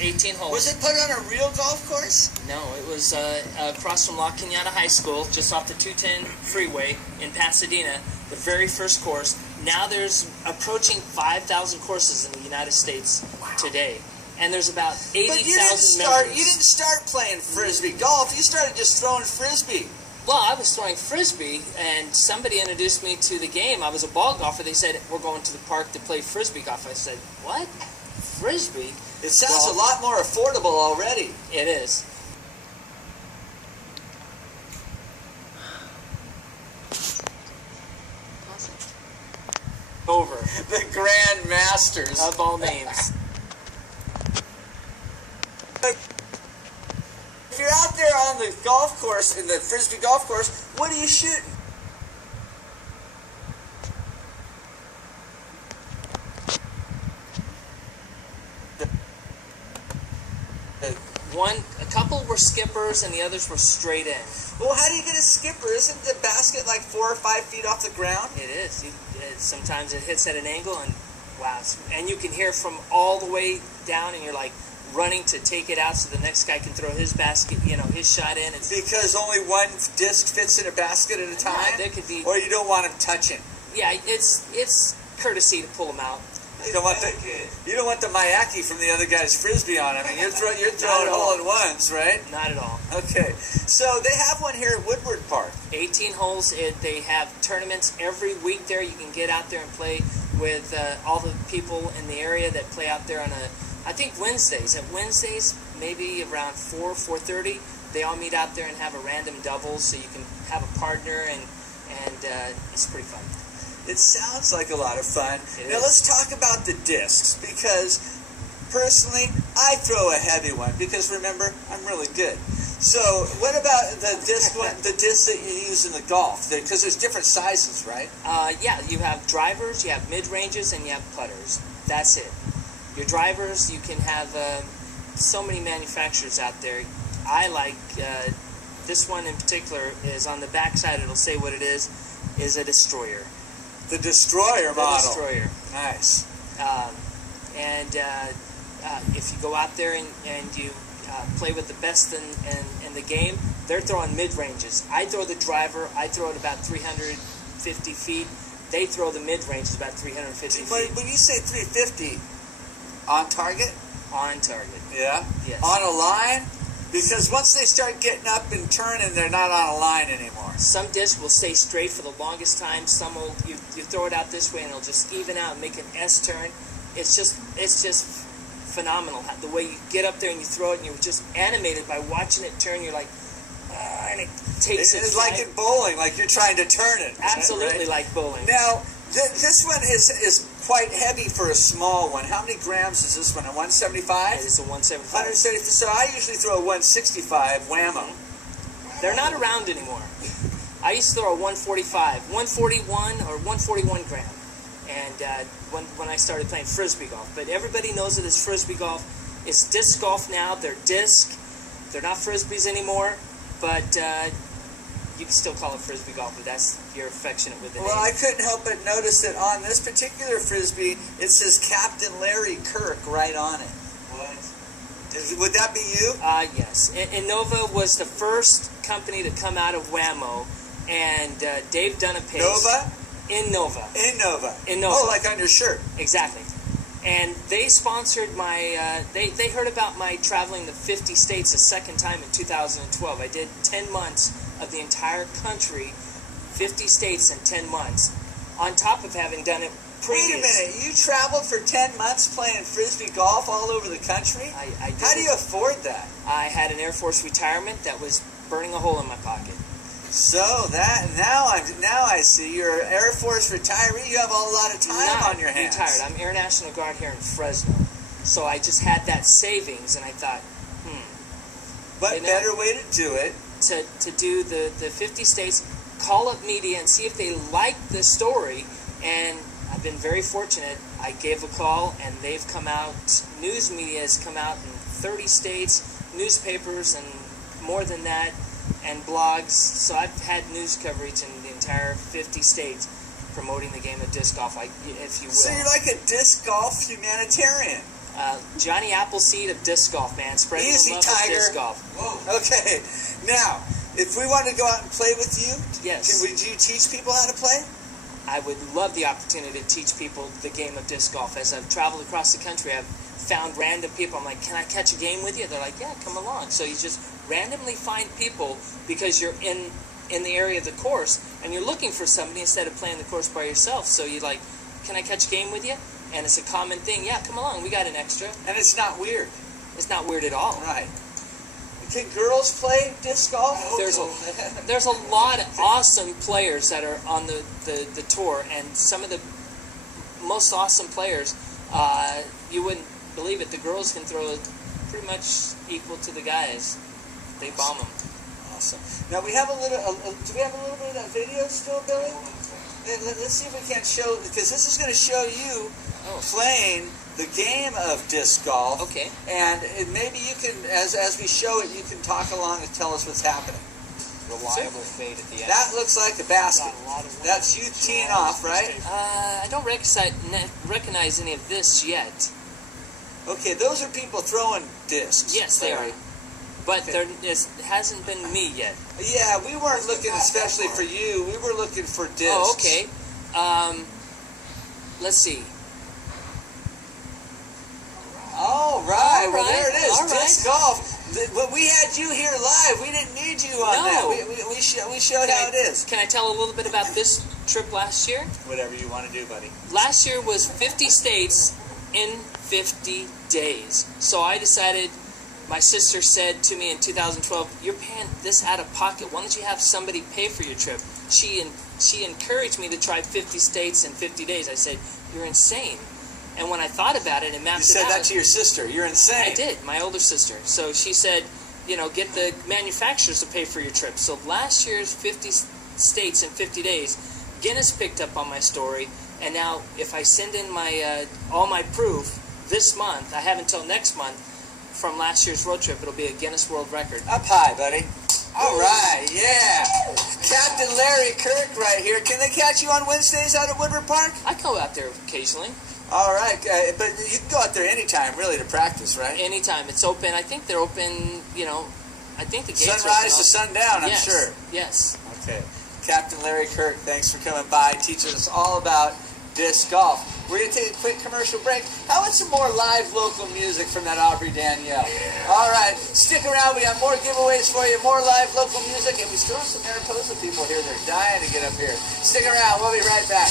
18 holes. Was it put on a real golf course? No, it was across from La Cañada High School, just off the 210 freeway in Pasadena, the very first course. Now there's approaching 5,000 courses in the United States today. And there's about 80,000 members. You didn't start playing Frisbee golf. You started just throwing Frisbee. Well, I was throwing Frisbee, and somebody introduced me to the game. I was a ball golfer. They said, we're going to the park to play Frisbee golf. I said, what? Frisbee? It sounds a lot more affordable already. It is. Over. The Grand Masters. Of all names. If you're out there on the golf course, in the Frisbee golf course, what are you shooting? A couple were skippers and the others were straight in. Well, how do you get a skipper? Isn't the basket like 4 or 5 feet off the ground? It is. Sometimes it hits at an angle, and wow. And you can hear from all the way down, and you're like running to take it out so the next guy can throw his basket, his shot in. Because only one disc fits in a basket at a time? Yeah, there could be. Or you don't want him touching? Yeah, it's courtesy to pull them out. You don't want the Miyake from the other guy's Frisbee on. I mean, you're throwing hole-in-ones, right? Not at all. Okay. So they have one here at Woodward Park. 18 holes. They have tournaments every week there. You can get out there and play with all the people in the area that play out there on I think Wednesdays. At Wednesdays, maybe around 4:30, they all meet out there and have a random double, so you can have a partner, and it's pretty fun. It sounds like a lot of fun. Now let's talk about the discs, because personally, I throw a heavy one, because remember, I'm really good. So what about the disc that you use in the golf? Because there's different sizes, right? Yeah, you have drivers, you have mid-ranges, and you have putters. That's it. Your drivers, you can have so many manufacturers out there. I like this one in particular is on the back side. It'll say what it is a destroyer. The Destroyer model. The Destroyer. Nice. If you go out there and you play with the best in the game, they're throwing mid-ranges. I throw the driver. I throw it about 350 feet. They throw the mid-ranges about 350 feet. But when you say 350, on target? On target. Yeah? Yes. On a line? Because once they start getting up and turning, they're not on a line anymore. Some discs will stay straight for the longest time. Some will you throw it out this way and it'll just even out and make an S turn. It's just phenomenal the way you get up there and you throw it, and you're just animated by watching it turn. You're like, and it takes it. It's like in bowling, like you're trying to turn it. Absolutely, right? Like bowling. Now, this one is quite heavy for a small one. How many grams is this one? A 175? It's a 175. 175. So I usually throw a 165 whammo. They're not around anymore. I used to throw a 145, 141 or 141 gram, and when I started playing Frisbee golf. But everybody knows it as Frisbee golf. It's disc golf now. They're disc. They're not Frisbees anymore, but you can still call it Frisbee golf, but that's you're affectionate with it. Well, I couldn't help but notice that on this particular Frisbee, it says Captain Larry Kirk right on it. What? Would that be you? Yes. Innova was the first company to come out of Whammo, and Dave Dunapace. Nova? Innova. Innova. Oh, like on your shirt. Exactly. And they sponsored my, they heard about my traveling the 50 states a second time in 2012. I did 10 months of the entire country, 50 states in 10 months, on top of having done it previous. Wait a minute, you traveled for 10 months playing Frisbee golf all over the country? I did. How do you afford that? I had an Air Force retirement that was burning a hole in my pocket. So now I see you're an Air Force retiree. You have a lot of time on your hands. Retired. I'm Air National Guard here in Fresno, so I just had that savings, and I thought, What better way to do it? To do the 50 states, call up media and see if they like the story. And I've been very fortunate. I gave a call, and they've come out. News media has come out in 30 states, newspapers, and more than that, and blogs. So I've had news coverage in the entire 50 states promoting the game of disc golf, if you will. So you're like a disc golf humanitarian. Johnny Appleseed of disc golf, man. Spreading Easy, the love Tiger. of disc golf. Whoa. Okay. Now, if we wanted to go out and play with you, yes, would you teach people how to play? I would love the opportunity to teach people the game of disc golf. As I've traveled across the country, I've found random people. I'm like, can I catch a game with you? They're like, yeah, come along. So you just randomly find people because you're in the area of the course and you're looking for somebody instead of playing the course by yourself. So you're like, can I catch a game with you? And it's a common thing. Yeah, come along. We got an extra. And it's not weird. It's not weird at all. Right. Can girls play disc golf? There's a lot of awesome players that are on the tour, and some of the most awesome players, you wouldn't believe it, the girls can throw it pretty much equal to the guys. They bomb them. Awesome. Now we have do we have a little bit of that video still, Billy? Let's see if we can't show, because this is going to show you playing the game of disc golf. Okay. And maybe you can, as we show it, you can talk along and tell us what's happening. Reliable fade at the end. That looks like a basket. That's you teeing off, right? I don't recognize any of this yet. Okay, those are people throwing discs. Yes, they are. But it hasn't been me yet. Yeah, we weren't looking especially for you. We were looking for discs. Oh, okay. Let's see. All right. Well, there it is. All right. Disc golf. When we had you here live, we didn't need you on that. We showed how it is. Can I tell a little bit about this trip last year? Whatever you want to do, buddy. Last year was 50 states in 50 days. So I decided, my sister said to me in 2012, you're paying this out of pocket. Why don't you have somebody pay for your trip? She encouraged me to try 50 states in 50 days. I said, you're insane. And when I thought about it and mapped it out... You said that to your sister. You're insane. I did, my older sister. So she said, get the manufacturers to pay for your trip. So last year's 50 states in 50 days, Guinness picked up on my story. And now if I send in my all my proof this month, I have until next month, from last year's road trip, it'll be a Guinness World Record. Up high, buddy. All right, yeah. Captain Larry Kirk right here. Can they catch you on Wednesdays out at Woodward Park? I go out there occasionally. All right, but you can go out there anytime, really, to practice, right? Anytime. It's open. I think they're open, I think the gates sunrise to sundown, I'm sure. Yes. Okay. Captain Larry Kirk, thanks for coming by, teaching us all about disc golf. We're going to take a quick commercial break. How about some more live local music from that Aubrey Danielle? Yeah. All right, stick around. We have more giveaways for you, more live local music, and we still have some Mariposa people here. They're dying to get up here. Stick around. We'll be right back.